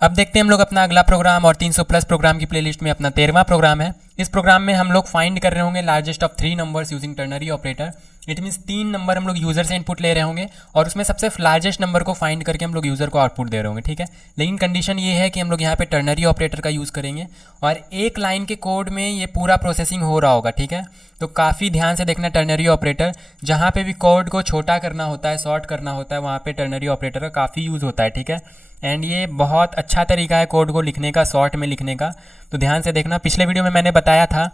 अब देखते हैं हम लोग अपना अगला प्रोग्राम और 300 प्लस प्रोग्राम की प्लेलिस्ट में अपना 13वां प्रोग्राम है। इस प्रोग्राम में हम लोग फाइंड कर रहे होंगे largest of 3 numbers using ternary operator. It means 3 number हम लोग यूजर से इनपुट ले रहे होंगे और उसमें सबसे लार्जेस्ट नंबर को फाइंड करके हम लोग यूजर को आउटपुट दे रहे होंगे, ठीक है। लेकिन कंडीशन ये है कि हम लोग यहाँ पे टर्नरी ऑपरेटर का यूज़ करेंगे और एक लाइन के कोड में ये पूरा प्रोसेसिंग हो रहा होगा, ठीक है। तो काफ़ी ध्यान से देखना टर्नरी ऑपरेटर, जहाँ पे भी कोड को छोटा करना होता है, शॉर्ट करना होता है, वहाँ पे टर्नरी ऑपरेटर का काफ़ी यूज़ होता है, ठीक है। एंड ये बहुत अच्छा तरीका है कोड को लिखने का, शॉर्ट में लिखने का। तो ध्यान से देखना, पिछले वीडियो में मैंने बताया था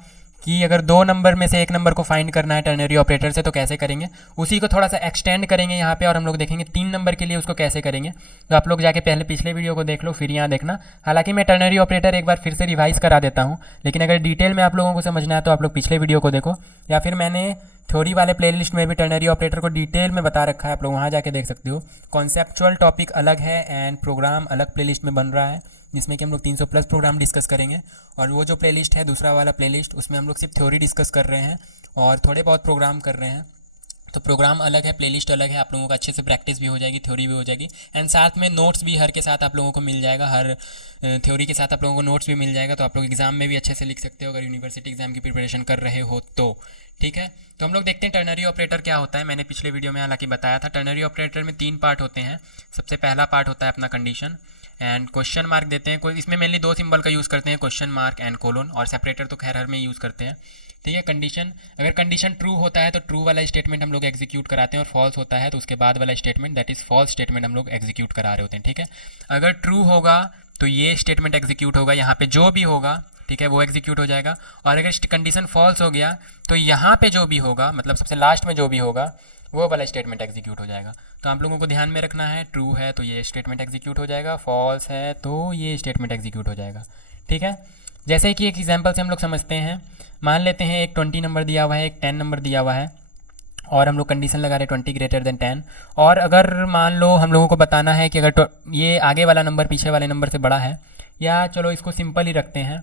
कि अगर 2 नंबर में से एक नंबर को फाइंड करना है टर्नरी ऑपरेटर से तो कैसे करेंगे, उसी को थोड़ा सा एक्सटेंड करेंगे यहाँ पे और हम लोग देखेंगे 3 नंबर के लिए उसको कैसे करेंगे। तो आप लोग जाके पहले पिछले वीडियो को देख लो, फिर यहाँ देखना। हालांकि मैं टर्नरी ऑपरेटर एक बार फिर से रिवाइज करा देता हूँ, लेकिन अगर डिटेल में आप लोगों को समझना है तो आप लोग पिछले वीडियो को देखो, या फिर मैंने थ्योरी वाले प्लेलिस्ट में भी टर्नरी ऑपरेटर को डिटेल में बता रखा है, आप लोग वहाँ जाके देख सकते हो। कॉन्सेप्चुअल टॉपिक अलग है एंड प्रोग्राम अलग प्लेलिस्ट में बन रहा है, जिसमें कि हम लोग 300 प्लस प्रोग्राम डिस्कस करेंगे। और वो जो प्लेलिस्ट है दूसरा वाला प्लेलिस्ट, उसमें हम लोग सिर्फ थ्योरी डिस्कस कर रहे हैं और थोड़े बहुत प्रोग्राम कर रहे हैं। तो प्रोग्राम अलग है, प्लेलिस्ट अलग है, आप लोगों को अच्छे से प्रैक्टिस भी हो जाएगी, थ्योरी भी हो जाएगी एंड साथ में नोट्स भी हर के साथ आप लोगों को मिल जाएगा। हर थ्योरी के साथ आप लोगों को नोट्स भी मिल जाएगा, तो आप लोग एग्जाम में भी अच्छे से लिख सकते हो अगर यूनिवर्सिटी एग्जाम की प्रिपरेशन कर रहे हो तो, ठीक है। तो हम लोग देखते हैं टर्नरी ऑपरेटर क्या होता है। मैंने पिछले वीडियो में हालांकि बताया था, टर्नरी ऑपरेटर में 3 पार्ट होते हैं। सबसे पहला पार्ट होता है अपना कंडीशन एंड क्वेश्चन मार्क देते हैं। कोई इसमें मेनली 2 सिंबल का यूज़ करते हैं, क्वेश्चन मार्क एंड कोलोन, और सेपरेटर तो खैर हर में यूज़ करते हैं, ठीक है। कंडीशन, अगर कंडीशन ट्रू होता है तो ट्रू वाला स्टेटमेंट हम लोग एग्जीक्यूट कराते हैं और फॉल्स होता है तो उसके बाद वाला statement, that is false statement, हम लोग एग्जीक्यूट करा रहे होते हैं, ठीक है। अगर ट्रू होगा तो ये स्टेटमेंट एग्जीक्यूट होगा, यहाँ पे जो भी होगा, ठीक है, वो एग्जीक्यूट हो जाएगा। और अगर कंडीशन फॉल्स हो गया तो यहाँ पे जो भी होगा, मतलब सबसे लास्ट में जो भी होगा, वो वाला स्टेटमेंट एग्जीक्यूट हो जाएगा। तो आप लोगों को ध्यान में रखना है, ट्रू है तो ये स्टेटमेंट एग्जीक्यूट हो जाएगा, फॉल्स है तो ये स्टेटमेंट एग्जीक्यूट हो जाएगा, ठीक है। जैसे कि एक एग्जांपल से हम लोग समझते हैं, मान लेते हैं एक 20 नंबर दिया हुआ है, एक 10 नंबर दिया हुआ है और हम लोग कंडीशन लगा रहे हैं 20 ग्रेटर देन 10। और अगर मान लो हम लोगों को बताना है कि अगर ये आगे वाला नंबर पीछे वाले नंबर से बड़ा है, या चलो इसको सिंपल ही रखते हैं,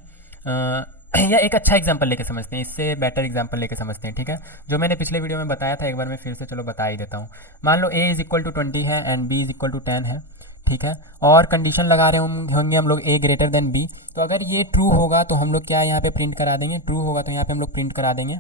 या एक अच्छा एग्जांपल लेके समझते हैं, इससे बेटर एग्जांपल लेके समझते हैं, ठीक है। जो मैंने पिछले वीडियो में बताया था एक बार मैं फिर से चलो बता ही देता हूँ। मान लो a इज़ इक्वल टू 20 है and b is equal to 10 है, ठीक है। और कंडीशन लगा रहे होंगे हम लोग a ग्रेटर देन b। तो अगर ये ट्रू होगा तो हम लोग क्या यहाँ पे प्रिंट करा देंगे, ट्रू होगा तो यहाँ पे हम लोग प्रिंट करा देंगे,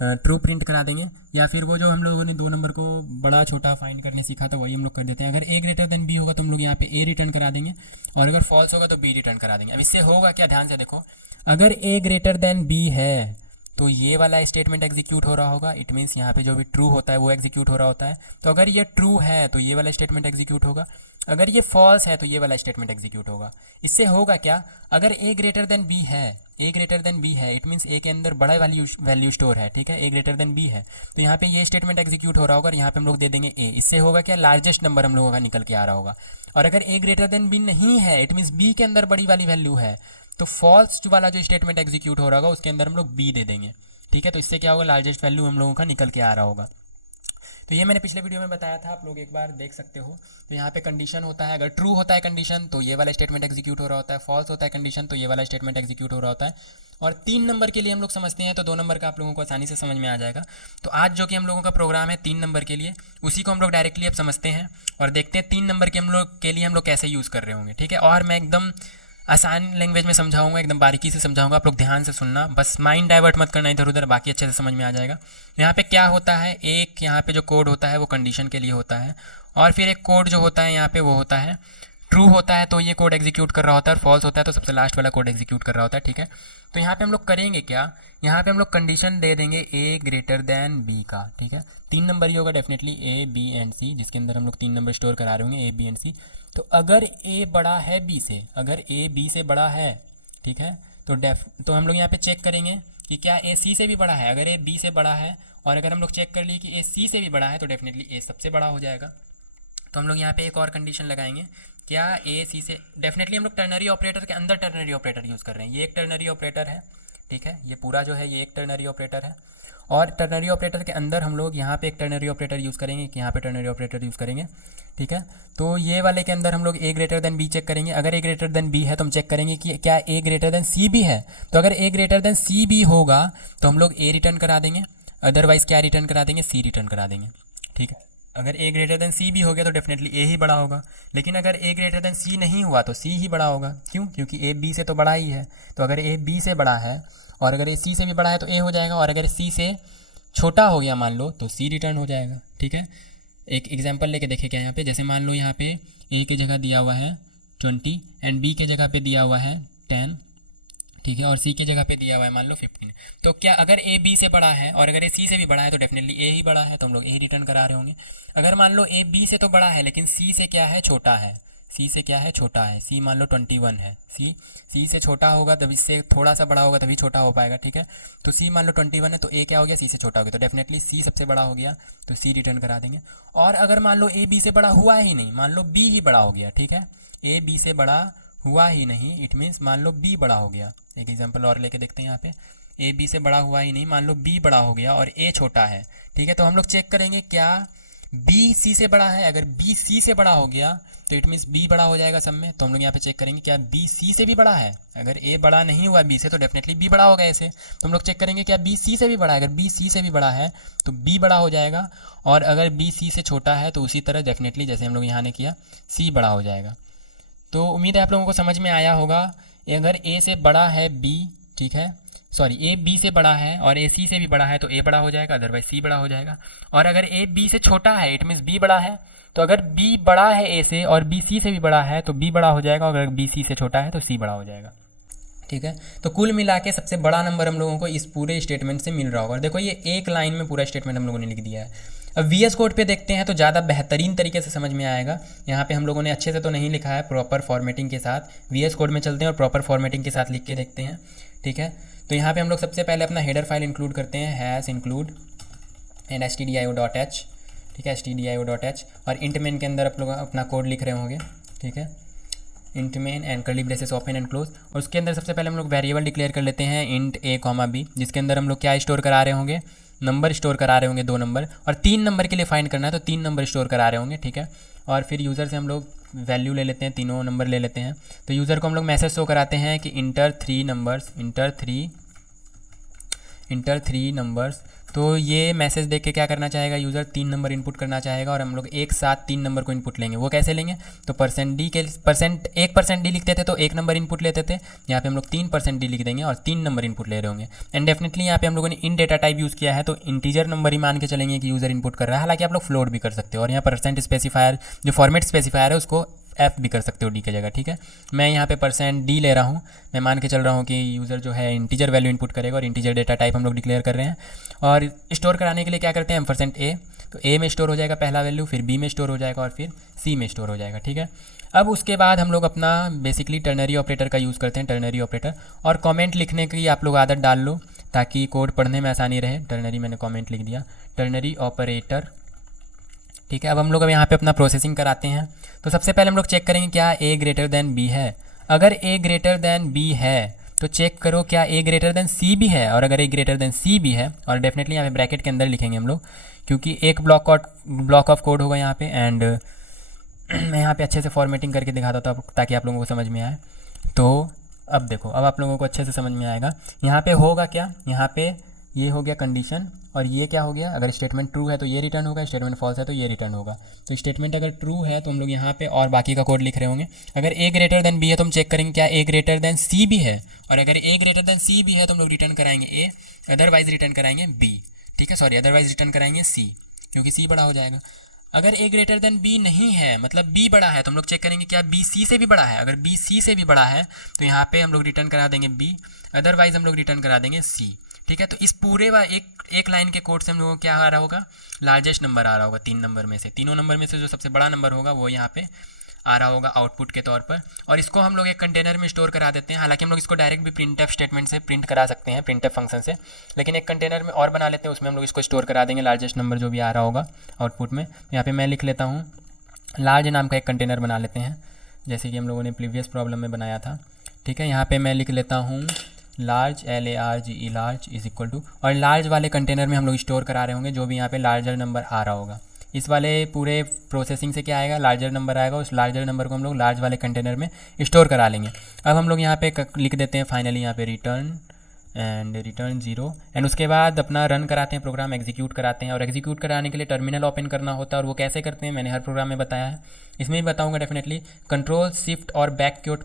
ट्रू प्रिंट करा देंगे। या फिर वो जो हम लोगों ने 2 नंबर को बड़ा छोटा फाइंड करने सीखा था वही हम लोग कर देते हैं। अगर a ग्रेटर देन b होगा तो हम लोग यहाँ पे a रिटर्न करा देंगे और अगर फॉल्स होगा तो b रिटर्न करा देंगे। अब इससे होगा क्या, ध्यान से देखो, अगर a ग्रेटर देन b है तो ये वाला स्टेटमेंट एग्जीक्यूट हो रहा होगा, इट मीन्स यहाँ पे जो भी ट्रू होता है वो एग्जीक्यूट हो रहा होता है। तो अगर ये ट्रू है तो ये वाला स्टेटमेंट एग्जीक्यूट होगा, अगर ये फॉल्स है तो ये वाला स्टेटमेंट एग्जीक्यूट होगा। इससे होगा क्या, अगर a ग्रेटर देन b है, a ग्रेटर देन b है, इट मीन्स a के अंदर बड़ा वैल्यू स्टोर है, ठीक है, a ग्रेटर देन b है, तो यहाँ पे ये स्टेटमेंट एग्जीक्यूट हो रहा होगा और यहाँ पे हम लोग दे देंगे a। इससे होगा क्या, लार्जेस्ट नंबर हम लोगों का निकल के आ रहा होगा। और अगर a ग्रेटर देन b नहीं है, इट मीन्स b के अंदर बड़ी वाली वैल्यू है, तो फॉल्स वाला जो स्टेटमेंट एग्जीक्यूट हो रहा होगा उसके अंदर हम लोग b दे देंगे, ठीक है। तो इससे क्या होगा, लार्जेस्ट वैल्यू हम लोगों का निकल के आ रहा होगा। तो ये मैंने पिछले वीडियो में बताया था, आप लोग एक बार देख सकते हो। तो यहाँ पे कंडीशन होता है, अगर ट्रू होता है कंडीशन तो ये वाला स्टेटमेंट एग्जीक्यूट हो रहा होता है, फॉल्स होता है कंडीशन तो ये वाला स्टेटमेंट एग्जीक्यूट हो रहा होता है। और 3 नंबर के लिए हम लोग समझते हैं तो 2 नंबर का आप लोगों को आसानी से समझ में आ जाएगा। तो आज जो कि हम लोगों का प्रोग्राम है 3 नंबर के लिए, उसी को हम लोग डायरेक्टली अब समझते हैं और देखते हैं 3 नंबर के हम लोग के लिए हम लोग कैसे यूज़ कर रहे होंगे, ठीक है। और मैं एकदम आसान लैंग्वेज में समझाऊंगा, एकदम बारीकी से समझाऊंगा, आप लोग ध्यान से सुनना, बस माइंड डाइवर्ट मत करना इधर उधर, बाकी अच्छे से समझ में आ जाएगा। यहाँ पे क्या होता है, एक यहाँ पे जो कोड होता है वो कंडीशन के लिए होता है और फिर एक कोड जो होता है यहाँ पे वो होता है ट्रू होता है तो ये कोड एग्जीक्यूट कर रहा होता है, और फॉल्स होता है तो सबसे लास्ट वाला कोड एग्जीक्यूट कर रहा होता है, ठीक है। तो यहाँ पे हम लोग करेंगे क्या, यहाँ पे हम लोग कंडीशन दे देंगे a ग्रेटर देन b का, ठीक है। 3 नंबर ही होगा definitely, a b and c, जिसके अंदर हम लोग 3 नंबर स्टोर करा रहे होंगे a b एंड c। तो अगर a बड़ा है b से, अगर a b से बड़ा है, ठीक है, तो हम लोग यहाँ पे चेक करेंगे कि क्या a c से भी बड़ा है। अगर a b से बड़ा है और अगर हम लोग चेक कर लिए कि a c से भी बड़ा है तो डेफिनेटली a सबसे बड़ा हो जाएगा। तो हम लोग यहाँ पे एक और कंडीशन लगाएंगे, क्या a c से, डेफिनेटली हम लोग टर्नरी ऑपरेटर के अंदर टर्नरी ऑपरेटर यूज़ कर रहे हैं। ये एक टर्नरी ऑपरेटर है, ठीक है, ये पूरा जो है ये एक टर्नरी ऑपरेटर है और टर्नरी ऑपरेटर के अंदर हम लोग यहाँ पे एक टर्नरी ऑपरेटर यूज़ करेंगे, कि यहाँ पे टर्नरी ऑपरेटर यूज़ करेंगे, ठीक है। तो ये वाले के अंदर हम लोग a greater than b check करेंगे। अगर a ग्रेटर देन b है तो हम चेक करेंगे कि क्या a ग्रेटर देन c भी है। तो अगर a ग्रेटर देन c भी होगा तो हम लोग a रिटर्न करा देंगे, अदरवाइज़ क्या रिटर्न करा देंगे, c रिटर्न करा देंगे, ठीक है। अगर ए ग्रेटर देन सी भी हो गया तो डेफिनेटली ए ही बड़ा होगा, लेकिन अगर ए ग्रेटर देन सी नहीं हुआ तो सी ही बड़ा होगा। क्यों? क्योंकि ए बी से तो बड़ा ही है। तो अगर ए बी से बड़ा है और अगर ए सी से भी बड़ा है तो ए हो जाएगा, और अगर सी से छोटा हो गया मान लो तो सी रिटर्न हो जाएगा। ठीक है, एक एग्जांपल लेके देखें क्या यहाँ पे, जैसे मान लो यहाँ पे ए की जगह दिया हुआ है 20 एंड बी के जगह पे दिया हुआ है 10, ठीक है, और सी की जगह पे दिया हुआ है मान लो 15। तो क्या अगर ए बी से बड़ा है और अगर ए सी से भी बड़ा है तो डेफिनेटली ए ही बड़ा है, तो हम लोग ए रिटर्न करा रहे होंगे। अगर मान लो ए बी से तो बड़ा है लेकिन सी से क्या है, छोटा है, सी से क्या है, छोटा है, सी मान लो 21 है, सी से छोटा होगा तभी, इससे थोड़ा सा बड़ा होगा तभी छोटा हो पाएगा। ठीक है, तो सी मान लो 21 है तो ए क्या हो गया, सी से छोटा हो गया, तो डेफिनेटली सी सबसे बड़ा हो गया, तो सी रिटर्न करा देंगे। और अगर मान लो ए बी से बड़ा हुआ ही नहीं, मान लो बी ही बड़ा हो गया, ठीक है, ए बी से बड़ा हुआ ही नहीं, इट मीन्स मान लो बी बड़ा हो गया। एक एग्जांपल और लेके देखते हैं यहाँ पे, ए बी से बड़ा हुआ ही नहीं, मान लो बी बड़ा हो गया और ए छोटा है। ठीक है, तो हम लोग चेक करेंगे क्या बी सी से बड़ा है। अगर बी सी से बड़ा हो गया तो इट मीन्स बी बड़ा हो जाएगा सब में, तो हम लोग यहाँ पे चेक करेंगे क्या बी सी से भी बड़ा है। अगर ए बड़ा नहीं हुआ बी से तो डेफिनेटली बी बड़ा होगा ऐसे, तो हम लोग चेक करेंगे क्या बी सी से भी बड़ा है। अगर बी सी से भी बड़ा है तो बी बड़ा हो जाएगा, और अगर बी सी से छोटा है तो उसी तरह डेफिनेटली जैसे हम लोग यहाँ ने किया सी बड़ा हो जाएगा। तो उम्मीद है आप लोगों को समझ में आया होगा। अगर ए से बड़ा है बी, ठीक है, सॉरी ए बी से बड़ा है और ए सी से भी बड़ा है तो ए बड़ा हो जाएगा, अदरवाइज सी बड़ा हो जाएगा। और अगर ए बी से छोटा है इट मीन्स बी बड़ा है, तो अगर बी बड़ा है ए से और बी सी से भी बड़ा है तो बी बड़ा हो जाएगा, और अगर बी सी से छोटा है तो सी बड़ा हो जाएगा। ठीक है, तो कुल मिला के सबसे बड़ा नंबर हम लोगों को इस पूरे स्टेटमेंट से मिल रहा होगा। और देखो ये एक लाइन में पूरा स्टेटमेंट हम लोगों ने लिख दिया है। अब वी एस कोड पे देखते हैं तो ज़्यादा बेहतरीन तरीके से समझ में आएगा। यहाँ पे हम लोगों ने अच्छे से तो नहीं लिखा है, प्रॉपर फॉर्मेटिंग के साथ वी एस कोड में चलते हैं और प्रॉपर फॉर्मेटिंग के साथ लिख के देखते हैं। ठीक है, तो यहाँ पे हम लोग सबसे पहले अपना हेडर फाइल इंक्लूड करते हैं, हैश इंक्लूड एंड stdio.h, ठीक है, stdio.h, और इंट मेन के अंदर आप लोग अपना कोड लिख रहे होंगे। ठीक है, int main and curly braces open and close, और उसके अंदर सबसे पहले हम लोग वेरिएबल डिक्लेयर कर लेते हैं इंट a, b, जिसके अंदर हम लोग क्या स्टोर करा रहे होंगे, नंबर स्टोर करा रहे होंगे 2 नंबर, और 3 नंबर के लिए फाइंड करना है तो 3 नंबर स्टोर करा रहे होंगे। ठीक है, और फिर यूज़र से हम लोग वैल्यू ले लेते हैं, तीनों नंबर ले लेते हैं। तो यूज़र को हम लोग मैसेज शो कराते हैं कि इंटर 3 नंबर्स। तो ये मैसेज देख के क्या करना चाहेगा यूज़र, 3 नंबर इनपुट करना चाहेगा, और हम लोग एक साथ 3 नंबर को इनपुट लेंगे। वो कैसे लेंगे, तो एक परसेंट डी लिखते थे तो 1 नंबर इनपुट लेते थे, यहाँ पे हम लोग 3% डी लिख देंगे और 3 नंबर इनपुट ले रहे होंगे। एंड डेफिनेटली यहाँ पे हम लोगों ने इन डेटा टाइप यूज़ किया है तो इंटीजर नंबर ही मान के चलेंगे कि यूज़र इनपुट कर रहा है। हालांकि आप लोग फ्लोट भी कर सकते हो, और यहाँ परसेंट स्पेसिफायर जो फॉर्मेट स्पेसिफायर है उसको एफ भी कर सकते हो डी की जगह। ठीक है, मैं यहाँ पे %d ले रहा हूँ, मैं मान के चल रहा हूँ कि यूज़र जो है इंटीजर वैल्यू इनपुट करेगा, और इंटीजर डेटा टाइप हम लोग डिक्लेयर कर रहे हैं। और स्टोर कराने के लिए क्या करते हैं, %a, तो a में स्टोर हो जाएगा पहला वैल्यू, फिर b में स्टोर हो जाएगा और फिर c में स्टोर हो जाएगा। ठीक है, अब उसके बाद हम लोग अपना बेसिकली टर्नरी ऑपरेटर का यूज़ करते हैं, टर्नरी ऑपरेटर, और कॉमेंट लिखने की आप लोग आदत डाल लो ताकि कोड पढ़ने में आसानी रहे। टर्नरी मैंने कॉमेंट लिख दिया, टर्नरी ऑपरेटर। ठीक है, अब हम लोग यहाँ पे अपना प्रोसेसिंग कराते हैं। तो सबसे पहले हम लोग चेक करेंगे क्या a ग्रेटर देन b है। अगर a ग्रेटर देन b है तो चेक करो क्या a ग्रेटर देन c भी है, और अगर a ग्रेटर देन c भी है, और डेफिनेटली यहाँ पे ब्रैकेट के अंदर लिखेंगे हम लोग क्योंकि एक ब्लॉक ऑफ कोड होगा यहाँ पे। एंड मैं यहाँ पे अच्छे से फॉर्मेटिंग करके दिखाता था ताकि आप लोगों को समझ में आए। तो अब देखो, अब आप लोगों को अच्छे से समझ में आएगा। यहाँ पे होगा क्या, यहाँ पे ये हो गया कंडीशन, और ये क्या हो गया, अगर स्टेटमेंट ट्रू है तो ये रिटर्न होगा, स्टेटमेंट फॉल्स है तो ये रिटर्न होगा। तो स्टेटमेंट अगर ट्रू है तो हम लोग यहाँ पे और बाकी का कोड लिख रहे होंगे। अगर a ग्रेटर देन b है तो हम चेक करेंगे क्या a ग्रेटर देन c भी है, और अगर a ग्रेटर देन c भी है तो हम लोग रिटर्न कराएंगे a, अदरवाइज रिटर्न कराएंगे b। ठीक है, सॉरी, अदरवाइज रिटर्न कराएंगे c, क्योंकि c बड़ा हो जाएगा। अगर a ग्रेटर देन b नहीं है, मतलब b बड़ा है, तो हम लोग चेक करेंगे क्या b c से भी बड़ा है। अगर b c से भी बड़ा है तो यहाँ पे हम लोग रिटर्न करा देंगे b, अदरवाइज हम लोग रिटर्न करा देंगे c। ठीक है, तो इस पूरे एक लाइन के कोड से हम लोगों को क्या आ रहा होगा, लार्जेस्ट नंबर आ रहा होगा 3 नंबर में से, तीनों नंबर में से जो सबसे बड़ा नंबर होगा वो यहाँ पे आ रहा होगा आउटपुट के तौर पर। और इसको हम लोग एक कंटेनर में स्टोर करा देते हैं। हालांकि हम लोग इसको डायरेक्ट भी प्रिंटफ स्टेटमेंट से प्रिंट करा सकते हैं, प्रिंटफ फंक्शन से, लेकिन एक कंटेनर में और बना लेते हैं, उसमें हम लोग इसको स्टोर करा देंगे लार्जेस्ट नंबर जो भी आ रहा होगा आउटपुट में। यहाँ पर मैं लिख लेता हूँ लार्ज नाम का एक कंटेनर बना लेते हैं, जैसे कि हम लोगों ने प्रीवियस प्रॉब्लम में बनाया था। ठीक है, यहाँ पर मैं लिख लेता हूँ large LARGE large is equal to, और लार्ज वाले कंटेनर में हम लोग स्टोर करा रहे होंगे जो भी यहाँ पे लार्जर नंबर आ रहा होगा। इस वाले पूरे प्रोसेसिंग से क्या आएगा, लार्जर नंबर आएगा, उस लार्जर नंबर को हम लोग लार्ज वाले कंटेनर में स्टोर करा लेंगे। अब हम लोग यहाँ पे लिख देते हैं फाइनली यहाँ पे रिटर्न एंड रिटर्न 0 एंड उसके बाद अपना रन कराते हैं, प्रोग्राम एग्जीक्यूट कराते हैं। और एग्जीक्यूट कराने के लिए टर्मिनल ओपन करना होता है, और वो कैसे करते हैं मैंने हर प्रोग्राम में बताया है, इसमें भी बताऊंगा डेफिनेटली। कंट्रोल शिफ्ट और बैक कीवर्ड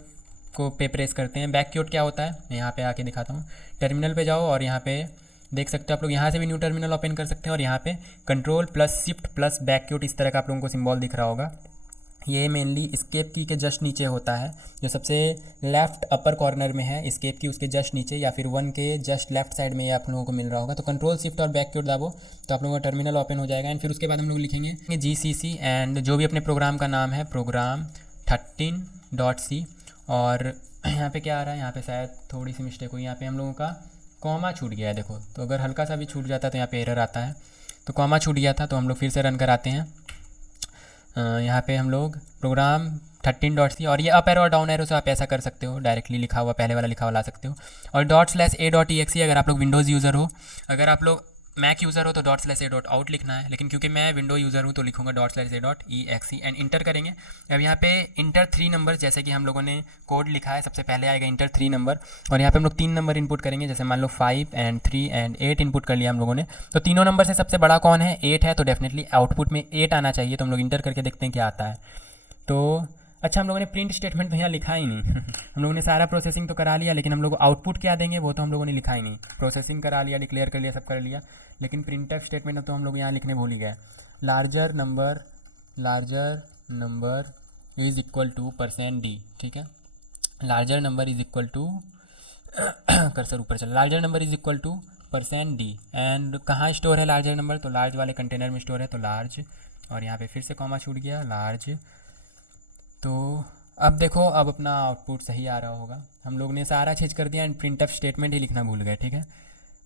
को पे प्रेस करते हैं। बैक कीवर्ड क्या होता है मैं यहाँ पे आके दिखाता हूँ। टर्मिनल पे जाओ और यहाँ पे देख सकते हो आप लोग, यहाँ से भी न्यू टर्मिनल ओपन कर सकते हैं, और यहाँ पे control plus shift plus back keyword इस तरह का आप लोगों को सिंबल दिख रहा होगा। ये मेनली एस्केप की के जस्ट नीचे होता है, जो सबसे लेफ्ट अपर कॉर्नर में है एस्केप की, उसके जस्ट नीचे या फिर 1 के जस्ट लेफ्ट साइड में ये आप लोगों को मिल रहा होगा। तो कंट्रोल शिफ्ट और बैक कीवर्ड दाबो तो आप लोगों का टर्मिनल ओपन हो जाएगा। एंड फिर उसके बाद हम लोग लिखेंगे GCC एंड जो भी अपने प्रोग्राम का नाम है प्रोग्राम 13.c। और यहाँ पे क्या आ रहा है, यहाँ पे शायद थोड़ी सी मिस्टेक हुई, यहाँ पे हम लोगों का कॉमा छूट गया है देखो। तो अगर हल्का सा भी छूट जाता है तो यहाँ पे एरर आता है, तो कॉमा छूट गया था, तो हम लोग फिर से रन कराते हैं। यहाँ पे हम लोग प्रोग्राम 13.c, और ये अप एरो और डाउन एरो से आप ऐसा कर सकते हो, डायरेक्टली लिखा हुआ पहले वाला लिखा हुआ ला सकते हो। और ./a.exe अगर आप लोग विंडोज़ यूज़र हो, अगर आप लोग मैक यूज़र हो तो ./a.out लिखना है, लेकिन क्योंकि मैं विंडो यूज़र हूँ तो लिखूँगा ./a.exe एंड इंटर करेंगे। अब यहाँ पे इंटर 3 नंबर, जैसे कि हम लोगों ने कोड लिखा है सबसे पहले आएगा इंटर 3 नंबर, और यहाँ पे हम लोग 3 नंबर इनपुट करेंगे। जैसे मान लो 5 एंड 3 एंड 8 इनपुट कर लिया हम लोगों ने, तो तीनों नंबर से सबसे बड़ा कौन है, 8 है, तो डेफिनेटली आउटपुट में 8 आना चाहिए। तो हम लोग इंटर करके देखते हैं क्या आता है। तो अच्छा, हम लोगों ने प्रिंट स्टेटमेंट तो यहाँ लिखा ही नहीं हम लोगों ने सारा प्रोसेसिंग तो करा लिया, लेकिन हम लोग आउटपुट क्या देंगे वो तो हम लोगों ने लिखा ही नहीं। प्रोसेसिंग करा लिया, डिक्लेयर कर लिया, सब कर लिया, लेकिन प्रिंटफ स्टेटमेंट तो हम लोग यहाँ लिखने भूल ही गए। Larger number is equal to %d, ठीक है। Larger number is equal to cursor ऊपर चला, larger number is equal to %d। And कहाँ स्टोर है लार्जर नंबर, तो लार्ज वाले कंटेनर में स्टोर है, तो लार्ज, और यहाँ पे फिर से कॉमा छूट गया, लार्ज। तो अब देखो, अब अपना आउटपुट सही आ रहा होगा। हम लोग ने सारा चीज़ कर दिया एंड प्रिंटफ स्टेटमेंट ही लिखना भूल गए, ठीक है,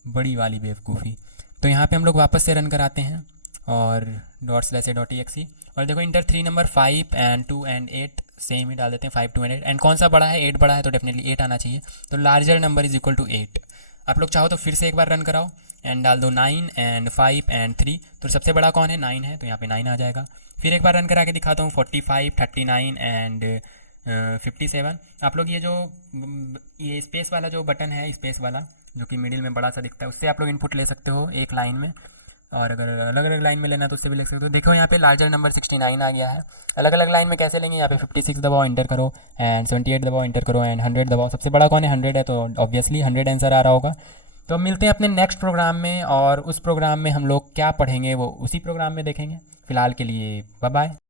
बड़ी वाली बेवकूफ़ी। तो यहाँ पे हम लोग वापस से रन कराते हैं और ./a.exe, और देखो enter 3 number 5 and 2 and 8 same ही डाल देते हैं, 5 2 एंड 8। एंड कौन सा बड़ा है, 8 बड़ा है, तो डेफिनेटली 8 आना चाहिए। तो larger number is equal to 8। आप लोग चाहो तो फिर से एक बार रन कराओ एंड डाल दो 9 एंड 5 एंड 3, तो सबसे बड़ा कौन है, 9 है, तो यहाँ पे 9 आ जाएगा। फिर एक बार रन करा के दिखाता हूँ, 45 39 एंड 57। आप लोग ये स्पेस वाला जो बटन है, स्पेस वाला जो कि मिडिल में बड़ा सा दिखता है, उससे आप लोग इनपुट ले सकते हो एक लाइन में, और अगर अलग अलग लाइन में लेना तो उससे भी ले सकते हो। देखो यहाँ पे लार्जर नंबर 69 आ गया है। अलग अलग लाइन में कैसे लेंगे, यहाँ पे 56 दबाओ, इंटर करो, एंड 78 दबाओ, इंटर करो, एंड 100 दबाओ। सबसे बड़ा कौन है, 100 है, तो ऑब्वियसली 100 आंसर आ रहा होगा। तो अब मिलते हैं अपने नेक्स्ट प्रोग्राम में, और उस प्रोग्राम में हम लोग क्या पढ़ेंगे वो उसी प्रोग्राम में देखेंगे। फ़िलहाल के लिए बाय बाय।